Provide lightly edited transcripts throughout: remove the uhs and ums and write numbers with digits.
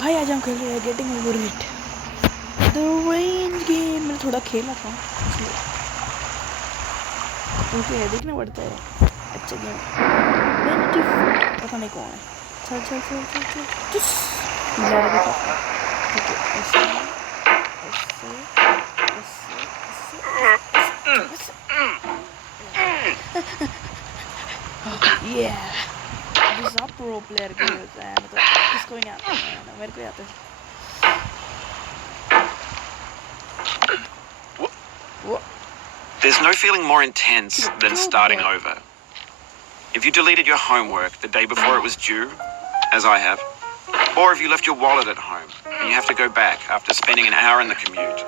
भाई आज हम खेल रहे हैं getting over it the range game. मैंने थोड़ा खेला था ओके देखना पड़ता है। अच्छा गेम पता नहीं कौन है। चल चल चल चल चल चुस लड़ के पापा। ठीक है ऐसे ऐसे ऐसे yeah this is a pro player game होता है। मतलब किसको नहीं आता है ना, मेरे को ही आता है। There's no feeling more intense than starting over. If you deleted your homework the day before it was due, as I have, or if you left your wallet at home and you have to go back after spending an hour in the commute.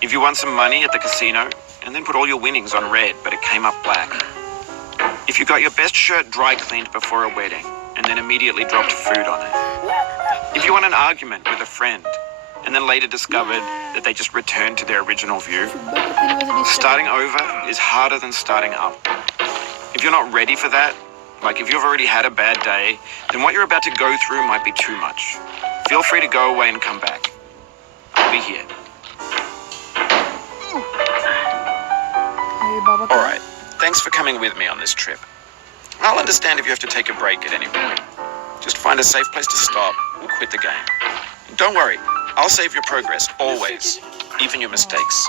If you won some money at the casino and then put all your winnings on red but it came up black. If you got your best shirt dry cleaned before a wedding and then immediately dropped food on it. If you won an argument with a friend and then later discovered that they just returned to their original view. Starting over is harder than starting up. If you're not ready for that, like if you've already had a bad day, then what you're about to go through might be too much. Feel free to go away and come back. I'll be here. Alright, thanks for coming with me on this trip. I'll understand if you have to take a break at any point. Just find a safe place to stop and quit the game. And don't worry, I'll save your progress, always, even your mistakes.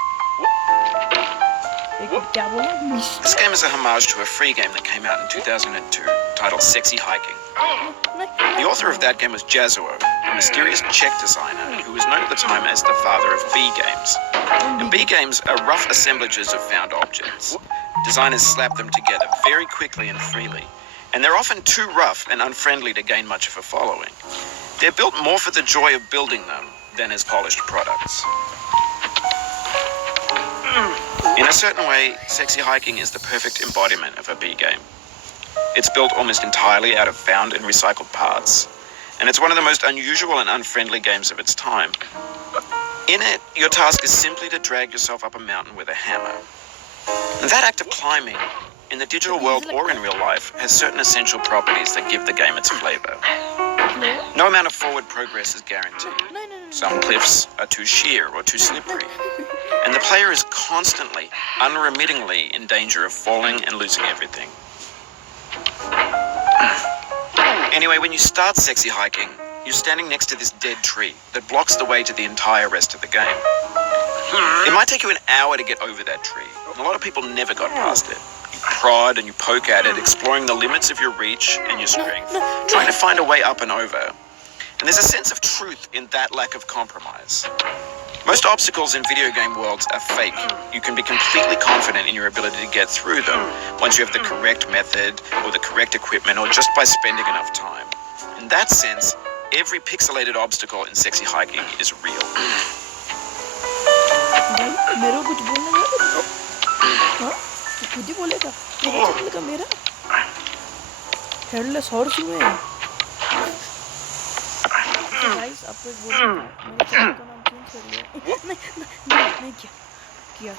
This game is a homage to a free game that came out in 2002, titled Sexy Hiking. The author of that game was Jazuo, a mysterious Czech designer who was known at the time as the father of B games. And B games are rough assemblages of found objects. Designers slap them together very quickly and freely, and they're often too rough and unfriendly to gain much of a following. They're built more for the joy of building them than as polished products. In a certain way, Sexy Hiking is the perfect embodiment of a B game. It's built almost entirely out of found and recycled parts, and it's one of the most unusual and unfriendly games of its time. In it, your task is simply to drag yourself up a mountain with a hammer. And that act of climbing, in the digital world or in real life, has certain essential properties that give the game its flavor. No amount of forward progress is guaranteed. Some cliffs are too sheer or too slippery, and the player is constantly, unremittingly in danger of falling and losing everything. Anyway, when you start Sexy Hiking, you're standing next to this dead tree that blocks the way to the entire rest of the game. It might take you an hour to get over that tree, and a lot of people never got past it. You prod and you poke at it, exploring the limits of your reach and your strength, trying to find a way up and over. And there's a sense of truth in that lack of compromise. Most obstacles in video game worlds are fake. You can be completely confident in your ability to get through them once you have the correct method or the correct equipment or just by spending enough time. In that sense, every pixelated obstacle in Sexy Hiking is real. मेरे को कुछ बोलना है हाँ तू खुद ही बोलेगा बोलेगा मेरा हेडलेस हॉर्स हुए गाइस आपको एक बोलना मेरे चैनल का नाम चेंज कर लिया नहीं किया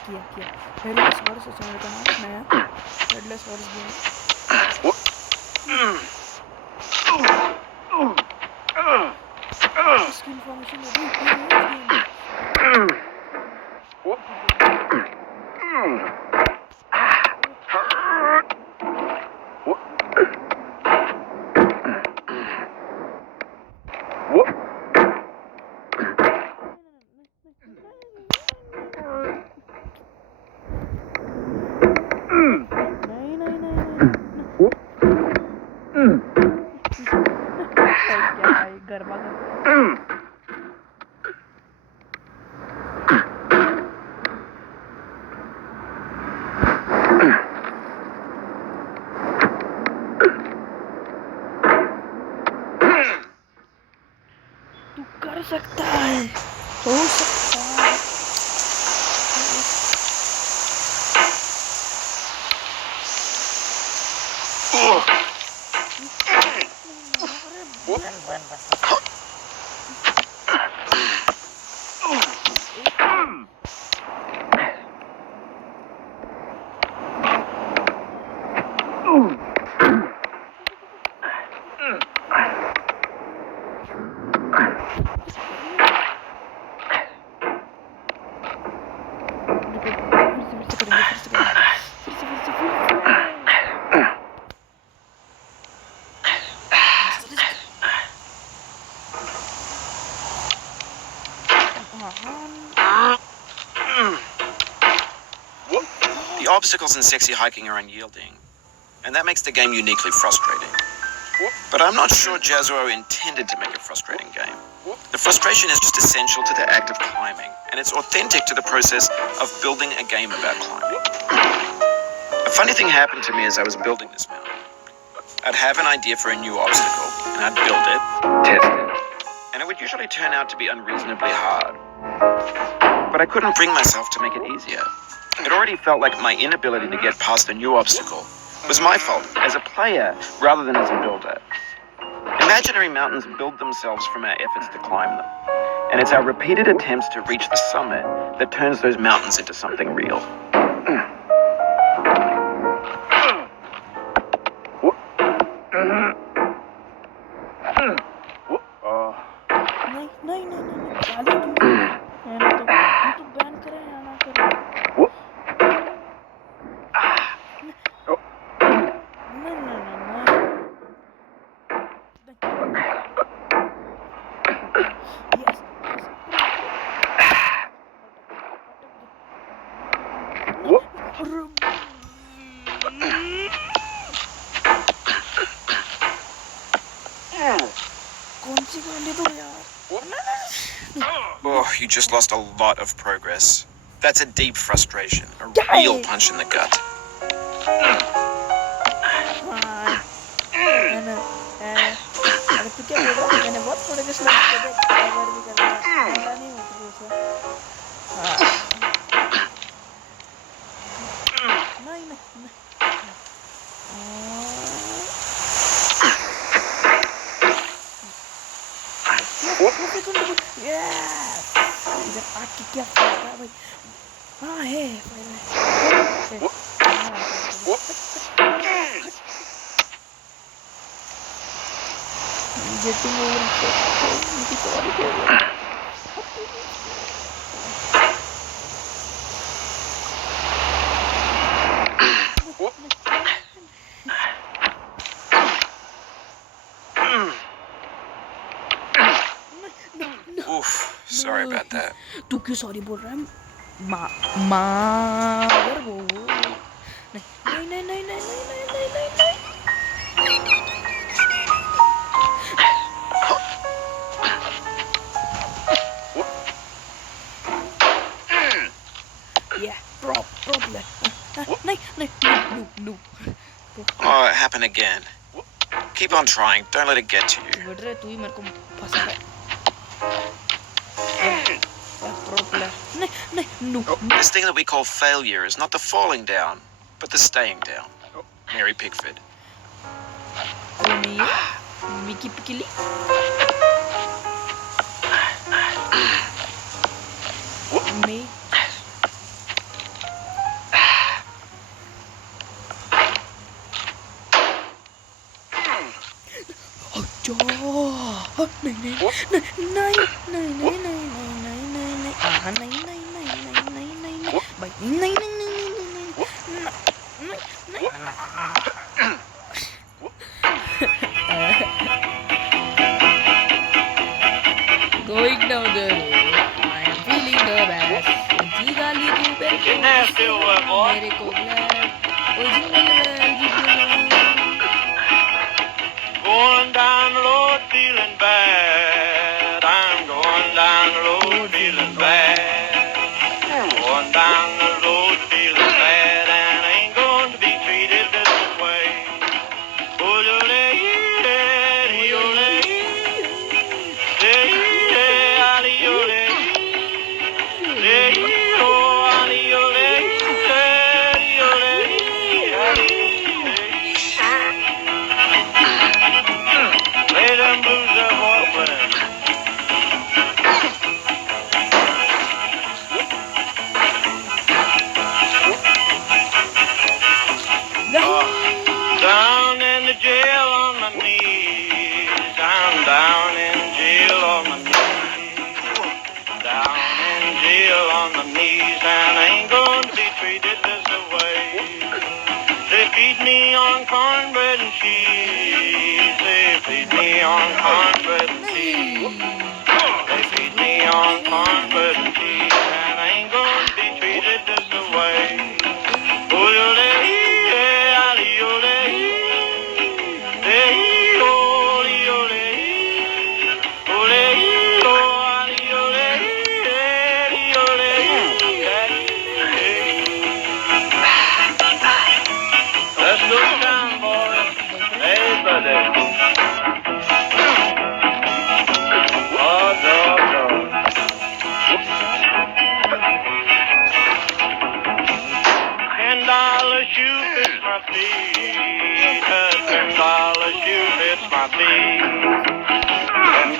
हेडलेस हॉर्स चैनल का नाम नया हेडलेस हॉर्स गेम इसकी इन्फॉर्मेशन तू कर सकता है हो सकता है The obstacles in sexy hiking are unyielding, and that makes the game uniquely frustrating. But I'm not sure Jazzuo intended to make a frustrating game. The frustration is just essential to the act of climbing, and it's authentic to the process of building a game about climbing. A funny thing happened to me as I was building this mountain. I'd have an idea for a new obstacle, and I'd build it, test it, and it would usually turn out to be unreasonably hard. But I couldn't bring myself to make it easier. It already felt like my inability to get past a new obstacle was my fault as a player rather than as a builder. Imaginary mountains build themselves from our efforts to climb them, and it's our repeated attempts to reach the summit that turns those mountains into something real. नहीं नहीं नहीं नहीं गाली क्यों है ना तो ban करें या ना करें नहीं नहीं नहीं यस कौन सी गाली दो यार Oh, you just lost a lot of progress. That's a deep frustration, a real punch in the gut. अरे तू क्या बोल रहा है मैंने बहुत थोड़े के स्लाइड कर दिया एक बार भी कर रहा है नहीं होता ऐसा नहीं नहीं इधर आके क्या करता है भाई हाँ है getting over Oof, sorry about that. तू क्यों सॉरी बोल रहा है मागर वो नहीं नहीं नहीं नहीं नहीं नहीं नहीं नहीं yeah problem नहीं no Oh, it happened again. Keep on trying. Don't let it get to you. बोल रहा तू ही मेरे को फंसा है No. This thing that we call failure is not the falling down, but the staying down. Mary Pickford. Mickey Pickly. Me. Going down the road, I am feeling the best. You nasty little boy. Going down the road feeling bad. I'm going down the road feeling bad. Going down the road feeling bad, and I ain't going to be treated this way. Play them blues up, boy, play them. Down in the jail on my knees. I'm down in jail on my knees. Down in jail on my knees, and I ain't going to be treated this way. They feed me on cornbread and cheese. They feed me on cornbread and cheese. They feed me on cornbread and $10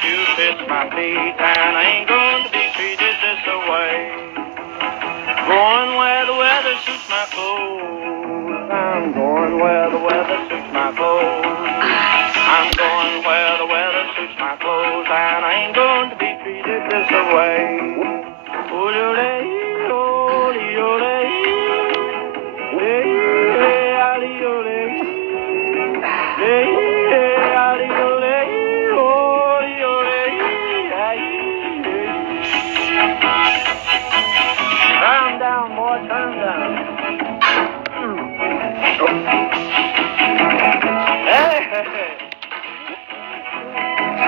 shoe fits my feet, and I ain't going to be treated this way. Going where the weather suits my clothes. I'm going where the weather suits my clothes. I'm going where the weather suits my clothes, and I ain't going to be treated this way.